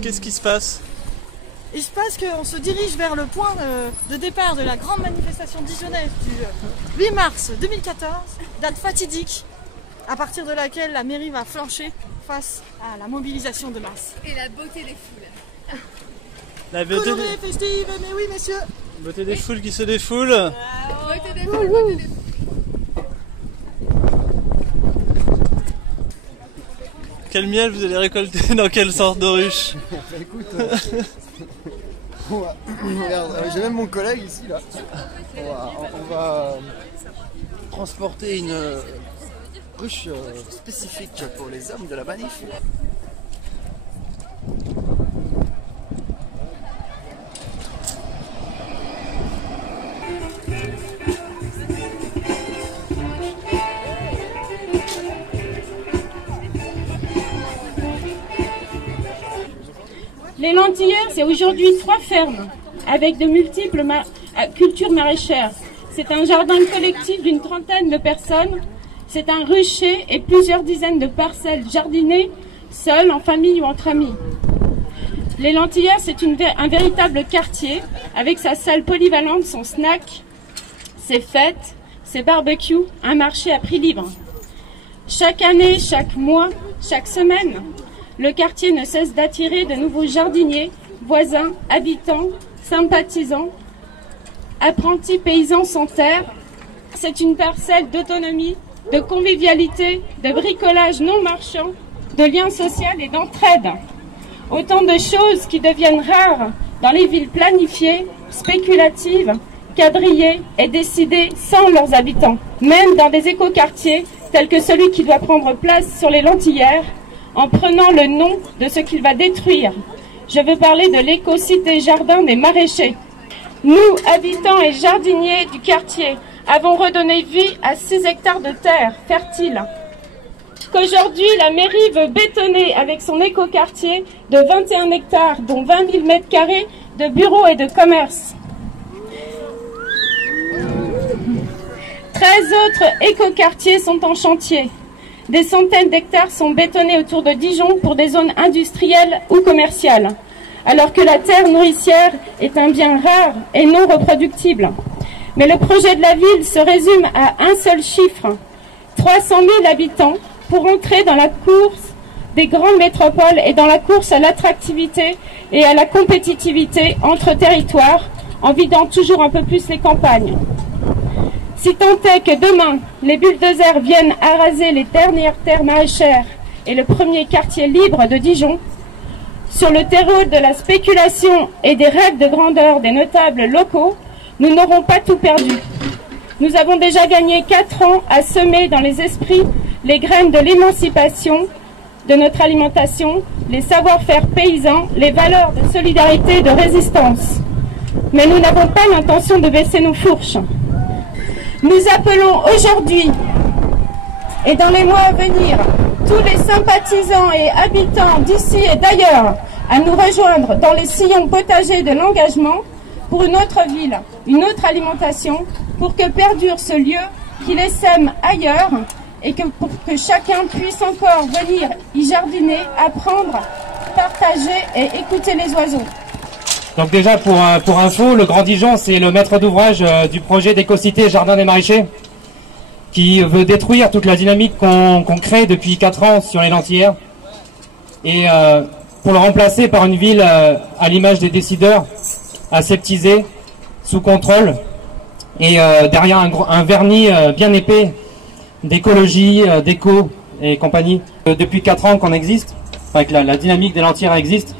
Qu'est-ce qui se passe? Il se passe qu'on se dirige vers le point de départ de la grande manifestation dijonnaise du 8 mars 2014, date fatidique, à partir de laquelle la mairie va flancher face à la mobilisation de masse. Et la beauté des foules. La beauté Colorée, festive, mais oui messieurs. Beauté des foules qui se défoulent. Beauté des foules, beauté des foules. Quel miel vous allez récolter dans quelle sorte de ruche? Écoute, regarde, j'ai même mon collègue ici là. On va transporter une ruche spécifique pour les hommes de la manif. Les Lentillères, c'est aujourd'hui 3 fermes avec de multiples cultures maraîchères. C'est un jardin collectif d'une trentaine de personnes. C'est un rucher et plusieurs dizaines de parcelles jardinées, seules, en famille ou entre amis. Les Lentillères, c'est un véritable quartier avec sa salle polyvalente, son snack, ses fêtes, ses barbecues, un marché à prix libre. Chaque année, chaque mois, chaque semaine, le quartier ne cesse d'attirer de nouveaux jardiniers, voisins, habitants, sympathisants, apprentis paysans sans terre. C'est une parcelle d'autonomie, de convivialité, de bricolage non marchand, de lien social et d'entraide. Autant de choses qui deviennent rares dans les villes planifiées, spéculatives, quadrillées et décidées sans leurs habitants. Même dans des écoquartiers tels que celui qui doit prendre place sur les Lentillères, en prenant le nom de ce qu'il va détruire. Je veux parler de l'éco-cité jardin des maraîchers. Nous, habitants et jardiniers du quartier, avons redonné vie à 6 hectares de terre fertile, qu'aujourd'hui la mairie veut bétonner avec son éco-quartier de 21 hectares, dont 20 000 mètres carrés de bureaux et de commerce. 13 autres éco-quartiers sont en chantier. Des centaines d'hectares sont bétonnés autour de Dijon pour des zones industrielles ou commerciales, alors que la terre nourricière est un bien rare et non reproductible. Mais le projet de la ville se résume à un seul chiffre, 300 000 habitants pour entrer dans la course des grandes métropoles et dans la course à l'attractivité et à la compétitivité entre territoires, en vidant toujours un peu plus les campagnes. Si tant est que demain, les bulldozers viennent araser les dernières terres maraîchères et le premier quartier libre de Dijon, sur le terreau de la spéculation et des rêves de grandeur des notables locaux, nous n'aurons pas tout perdu. Nous avons déjà gagné 4 ans à semer dans les esprits les graines de l'émancipation, de notre alimentation, les savoir-faire paysans, les valeurs de solidarité et de résistance. Mais nous n'avons pas l'intention de baisser nos fourches. Nous appelons aujourd'hui et dans les mois à venir tous les sympathisants et habitants d'ici et d'ailleurs à nous rejoindre dans les sillons potagers de l'engagement pour une autre ville, une autre alimentation, pour que perdure ce lieu qui les sème ailleurs et pour que chacun puisse encore venir y jardiner, apprendre, partager et écouter les oiseaux. Donc déjà pour info, le Grand Dijon c'est le maître d'ouvrage du projet d'éco-cité Jardin des Maraîchers qui veut détruire toute la dynamique qu'on crée depuis 4 ans sur les Lentillères et pour le remplacer par une ville à l'image des décideurs, aseptisée, sous contrôle et derrière un vernis bien épais d'écologie, d'éco et compagnie. Depuis 4 ans qu'on existe, enfin que la dynamique des Lentillères existe,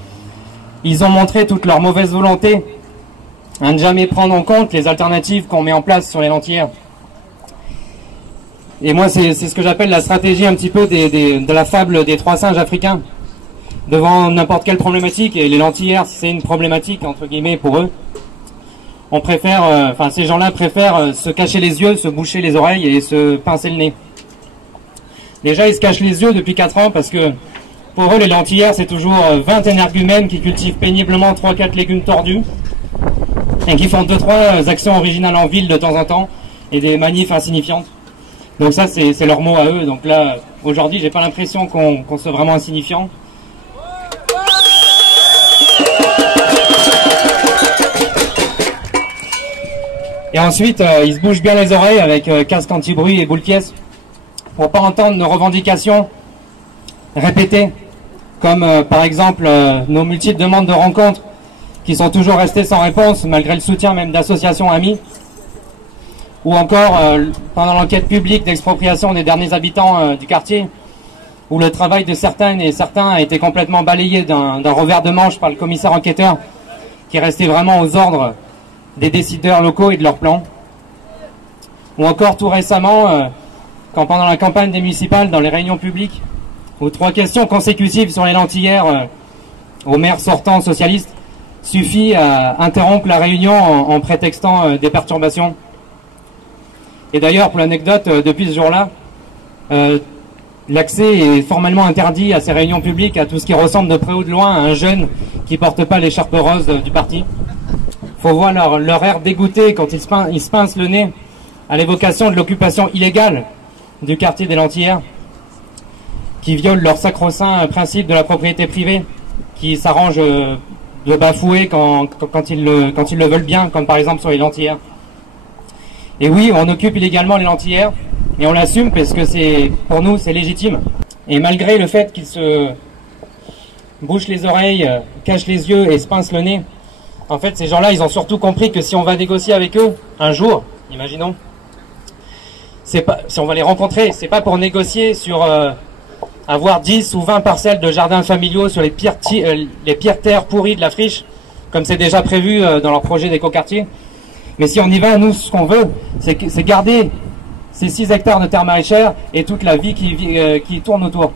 ils ont montré toute leur mauvaise volonté à ne jamais prendre en compte les alternatives qu'on met en place sur les Lentillères. Et moi, c'est ce que j'appelle la stratégie un petit peu de la fable des 3 singes africains. Devant n'importe quelle problématique, et les Lentillères, c'est une problématique, entre guillemets, pour eux, on préfère, ces gens-là préfèrent se cacher les yeux, se boucher les oreilles et se pincer le nez. Déjà, ils se cachent les yeux depuis 4 ans parce que pour eux, les Lentillères, c'est toujours 20 énergumènes qui cultivent péniblement 3-4 légumes tordus et qui font 2-3 actions originales en ville de temps en temps et des manifs insignifiantes. Donc ça, c'est leur mot à eux. Donc là, aujourd'hui, j'ai pas l'impression qu'on soit vraiment insignifiant. Et ensuite, ils se bougent bien les oreilles avec casque anti-bruit et boule pièce pour pas entendre nos revendications répétées, comme par exemple nos multiples demandes de rencontres qui sont toujours restées sans réponse malgré le soutien même d'associations amies, ou encore pendant l'enquête publique d'expropriation des derniers habitants du quartier, où le travail de certaines et certains a été complètement balayé d'un revers de manche par le commissaire enquêteur qui restait vraiment aux ordres des décideurs locaux et de leurs plans. Ou encore tout récemment, quand pendant la campagne des municipales, dans les réunions publiques, où 3 questions consécutives sur les Lentillères au maire sortant socialiste suffit à interrompre la réunion en prétextant des perturbations. Et d'ailleurs, pour l'anecdote, depuis ce jour-là, l'accès est formellement interdit à ces réunions publiques, à tout ce qui ressemble de près ou de loin à un jeune qui porte pas l'écharpe rose du parti. Faut voir leur air dégoûté quand ils se pincent le nez à l'évocation de l'occupation illégale du quartier des Lentillères, qui viole leur sacro-saint principe de la propriété privée, qui s'arrange de bafouer quand ils le veulent bien, comme par exemple sur les Lentillères. Et oui, on occupe illégalement les Lentillères, et on l'assume parce que pour nous c'est légitime. Et malgré le fait qu'ils se bouchent les oreilles, cachent les yeux et se pincent le nez, en fait ces gens-là ils ont surtout compris que si on va négocier avec eux un jour, imaginons, si on va les rencontrer, c'est pas pour négocier sur avoir 10 ou 20 parcelles de jardins familiaux sur les pires terres pourries de la friche, comme c'est déjà prévu dans leur projet d'écoquartier. Mais si on y va, nous, ce qu'on veut, c'est garder ces 6 hectares de terres maraîchères et toute la vie qui tourne autour.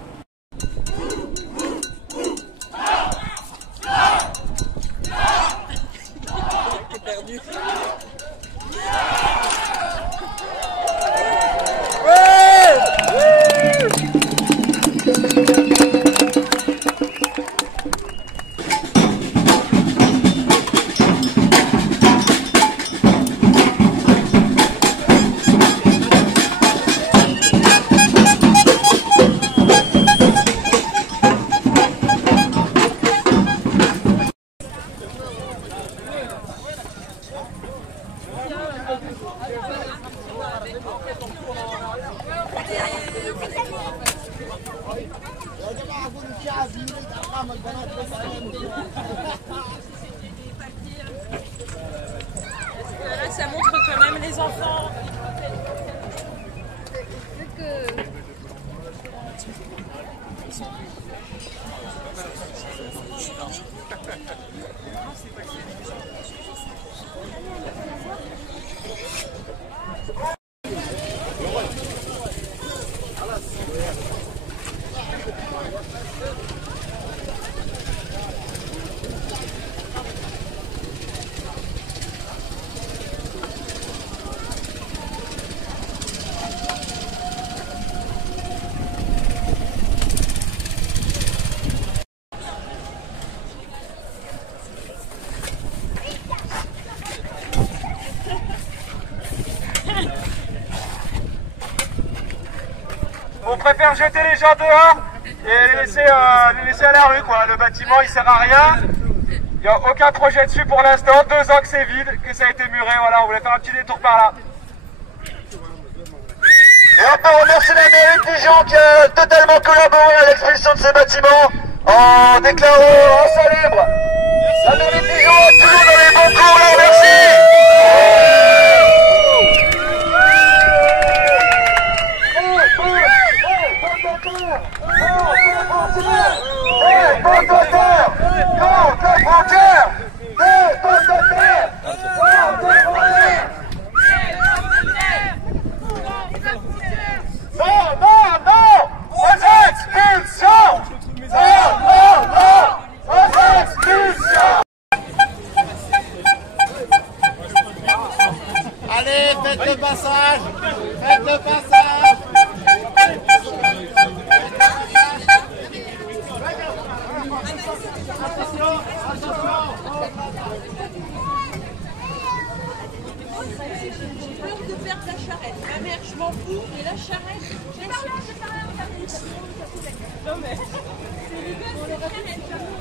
Là, ça montre que même les enfants. On préfère jeter les gens dehors et les laisser à la rue, quoi. Le bâtiment il sert à rien. Il n'y a aucun projet dessus pour l'instant. 2 ans que c'est vide, que ça a été muré. Voilà, on voulait faire un petit détour par là. Et on peut remercier la mairie de Dijon qui a totalement collaboré à l'expulsion de ces bâtiments en déclarant insalubre. La mairie de Dijon est toujours dans les bons cours, là, merci. Allez, faites le passage! Faites le passage! Attention! Attention! J'ai peur de perdre la charrette. Ma mère, je m'en fous, mais la charrette, je l'ai su. Non mais, c'est le gars, c'est la charrette.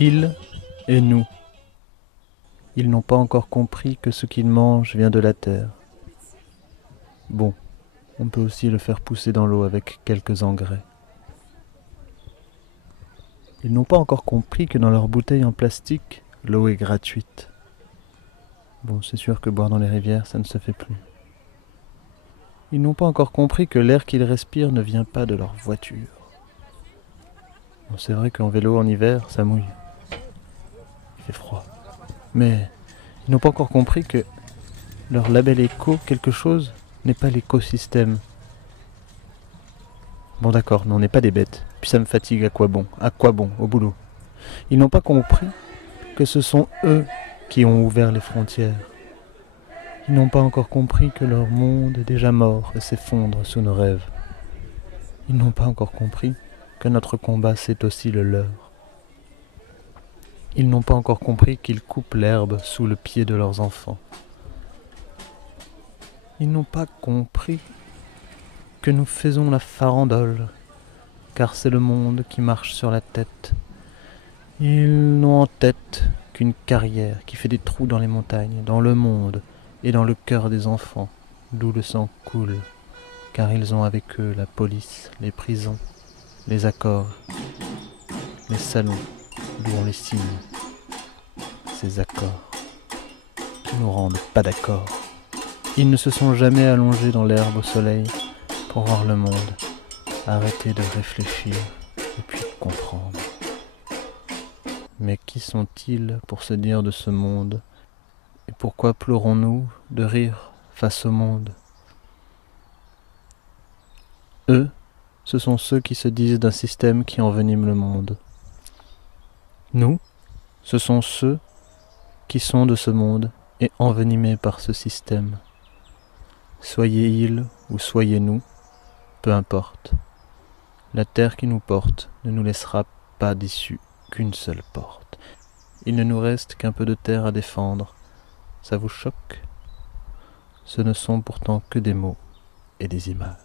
Ils et nous. Ils n'ont pas encore compris que ce qu'ils mangent vient de la terre. Bon, on peut aussi le faire pousser dans l'eau avec quelques engrais. Ils n'ont pas encore compris que dans leurs bouteilles en plastique, l'eau est gratuite. Bon, c'est sûr que boire dans les rivières, ça ne se fait plus. Ils n'ont pas encore compris que l'air qu'ils respirent ne vient pas de leur voiture. Bon, c'est vrai qu'en vélo en hiver, ça mouille. Il fait froid. Mais ils n'ont pas encore compris que leur label éco quelque chose n'est pas l'écosystème. Bon d'accord, mais on n'est pas des bêtes. Puis ça me fatigue, à quoi bon? À quoi bon? Au boulot. Ils n'ont pas compris que ce sont eux qui ont ouvert les frontières. Ils n'ont pas encore compris que leur monde est déjà mort et s'effondre sous nos rêves. Ils n'ont pas encore compris que notre combat c'est aussi le leur. Ils n'ont pas encore compris qu'ils coupent l'herbe sous le pied de leurs enfants. Ils n'ont pas compris que nous faisons la farandole, car c'est le monde qui marche sur la tête. Ils n'ont en tête qu'une carrière qui fait des trous dans les montagnes, dans le monde et dans le cœur des enfants, d'où le sang coule, car ils ont avec eux la police, les prisons, les accords, les salons, d'où on les signe. Ces accords qui nous rendent pas d'accord. Ils ne se sont jamais allongés dans l'herbe au soleil pour voir le monde, arrêter de réfléchir et puis de comprendre. Mais qui sont-ils pour se dire de ce monde? Et pourquoi pleurons-nous de rire face au monde? Eux, ce sont ceux qui se disent d'un système qui envenime le monde. Nous, ce sont ceux qui sont de ce monde et envenimés par ce système. Soyez ils ou soyez nous, peu importe. La terre qui nous porte ne nous laissera pas d'issue qu'une seule porte. Il ne nous reste qu'un peu de terre à défendre. Ça vous choque? Ce ne sont pourtant que des mots et des images.